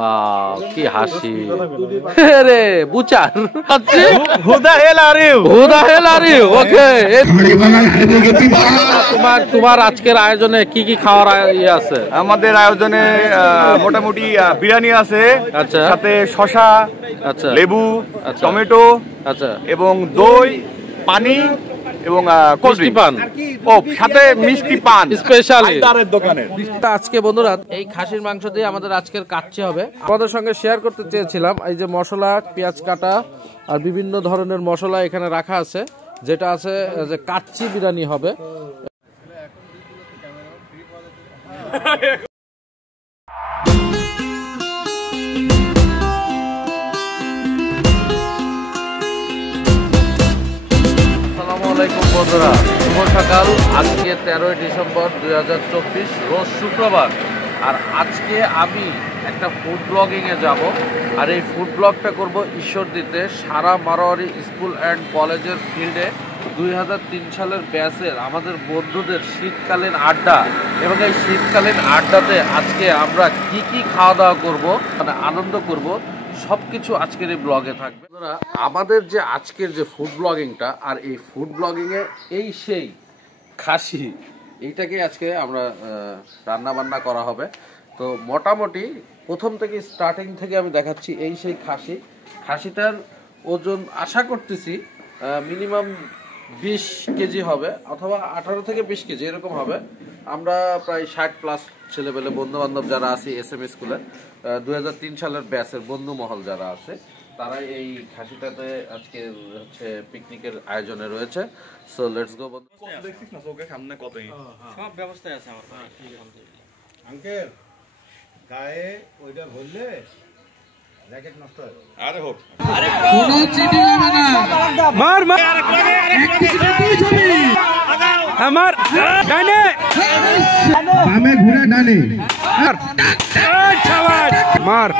Wow কি হাসি রে Butcher Huda hell are you okay তোমার আজকের আয়োজনে কি কি খাওয়ার ইয়ে আছে? আমাদের আয়োজনে মোটামুটি বিরিয়ানি আছে, আচ্ছা, সাথে শসা, আচ্ছা, লেবু, আচ্ছা, টমেটো, আচ্ছা, এবং দই, পানি এবং মিষ্টি পান, ও সাথে মিষ্টি পান স্পেশালি দোকানে। আজকে বন্ধুরা এই খাসির মাংস দিয়ে আমাদের আজকের কাচ্চি হবে। আমাদের সঙ্গে শেয়ার করতে চেয়েছিলাম এই যে মশলা, পেঁয়াজ কাটা আর বিভিন্ন ধরনের মশলা এখানে রাখা আছে, যেটা আছে যে কাচ্চি বিরিয়ানি হবে। বন্ধুরা শুভ সকাল। আজকে 13ই ডিসেম্বর 2024, রোজ শুক্রবার। আর আজকে আমি একটা ফুড ব্লগিংয়ে যাব। আর এই ফুড ব্লগটা করব ঈশ্বরদীতে সারা মারোয়ারি স্কুল অ্যান্ড কলেজের ফিল্ডে 2003 সালের ব্যাচের আমাদের বন্ধুদের শীতকালীন আড্ডা। এবং এই শীতকালীন আড্ডাতে আজকে আমরা কি কি খাওয়া দাওয়া করব, মানে আনন্দ করব, সবকিছু আজকের এই ব্লগে থাকবে। আমাদের যে আজকের যে ফুড ব্লগিংটা, আর এই ফুড ব্লগিংয়ে এই সেই খাসি, এইটাকে আজকে আমরা রান্না বান্না করা হবে। তো মোটামুটি প্রথম থেকে স্টার্টিং থেকে আমি দেখাচ্ছি এই সেই খাসিটার ওজন আশা করতেছি মিনিমাম 20 কেজি হবে, অথবা 18 থেকে 20 কেজি এরকম হবে। আমরা প্রায় 60+ ছেলেবেলে বন্ধু বান্ধব যারা আছি SM স্কুলে 2003 সালের ব্যাচের বন্ধু মহল যারা আছে, তারা এই খাসিটাতে আজকে হচ্ছে পিকনিকের আয়োজনে রয়েছে। সো লেটস গো বন্ধু। দেখছিস না চোখের সামনে কতই সব ব্যবস্থায় আছে আমার ভাই। আঙ্কেল গায়ে ওইটা ভরলে জ্যাকেট নষ্ট হয়ে যাবে। আরে হোক, কোনো চিটিং হবে না। মার মার আমার ডানে বামে ঘুরে ডানে মার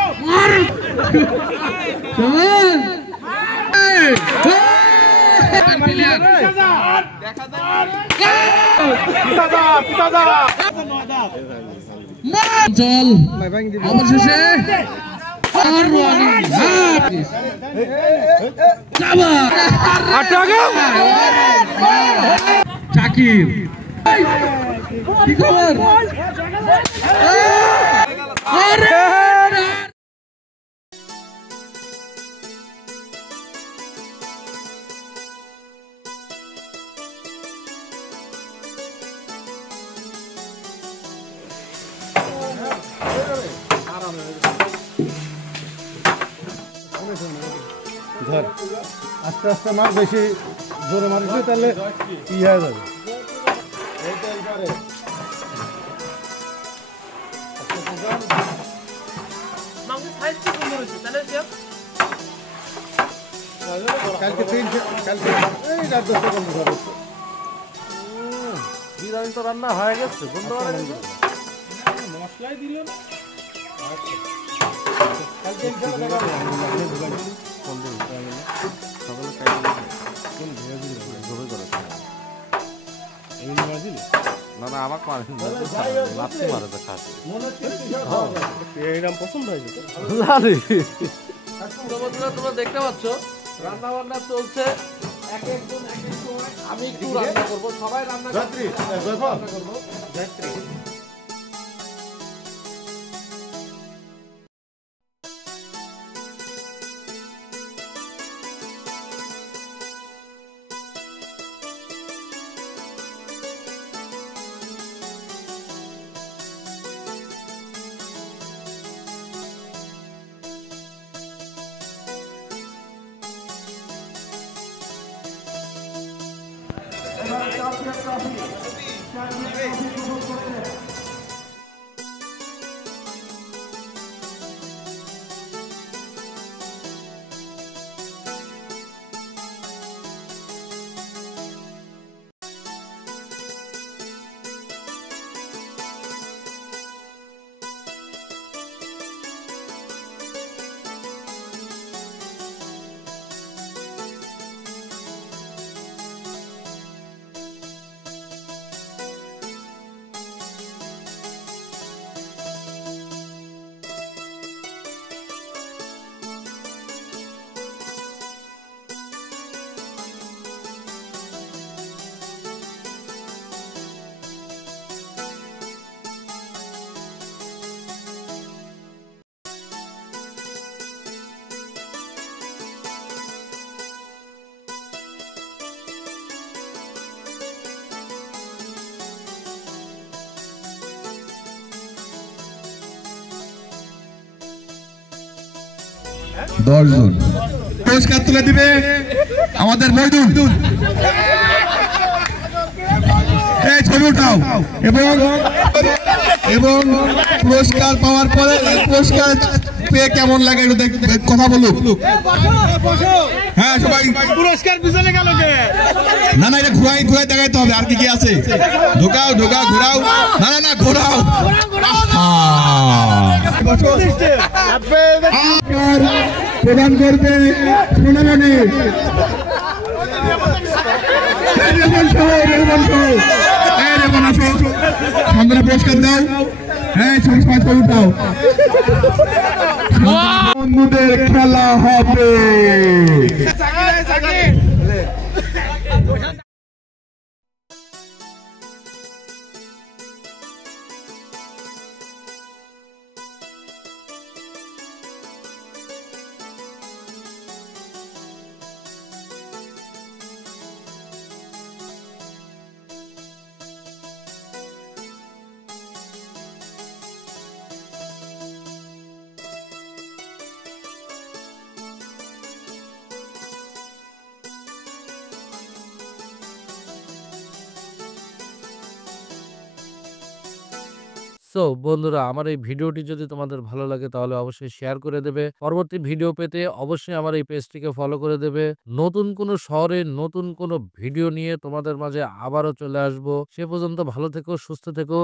চল অবশেষে জাকির কি খবর? ধর আস্তে আস্তে মার, বেশি জোরে মারিস তাহলে কি হয়ে যাবে। কালকে এই রাত 10টা বন্ধ হবে। বিরিয়ানি তো রান্না হয়ে গেছে, বন্ধু মশলাই দিল না। না আমাকে মারে তো খাসি পছন্দ হয়েছে। তোমরা দেখতে পাচ্ছ রান্না বান্না চলছে, এক একজন এক এক সময়। আমি একটু রান্না করবো, সবাই রান্না করবো। 10 জন পুরস্কার তুলে দিবে আমাদের মইদুল। এই ছবি উঠাও এবং পুরস্কার পাওয়ার পরে পুরস্কার পেয়ে কেমন লাগে একটু কথা বলুক। হ্যাঁ সবাই পুরস্কার পিছনে গেল কে? না না এটা ঘুরাই দেখাইতে হবে। আর কি আছে? ঢোকাও ঘোরাও। না ঘোরাও। প্রদান করবে সোনামণি সন্ধ্যা পুরস্কার দাও। হ্যাঁ সবাই ছবি উঠাও। বন্ধুদের খেলা হবে। সো বন্ধুরা, আমার এই ভিডিওটি যদি তোমাদের ভালো লাগে তাহলে অবশ্যই শেয়ার করে দেবে। পরবর্তী ভিডিও পেতে অবশ্যই আমার এই পেজটিকে ফলো করে দেবে। নতুন কোনো শহরে নতুন কোনো ভিডিও নিয়ে তোমাদের মাঝে আবারও চলে আসবো। সে পর্যন্ত ভালো থেকো, সুস্থ থেকো।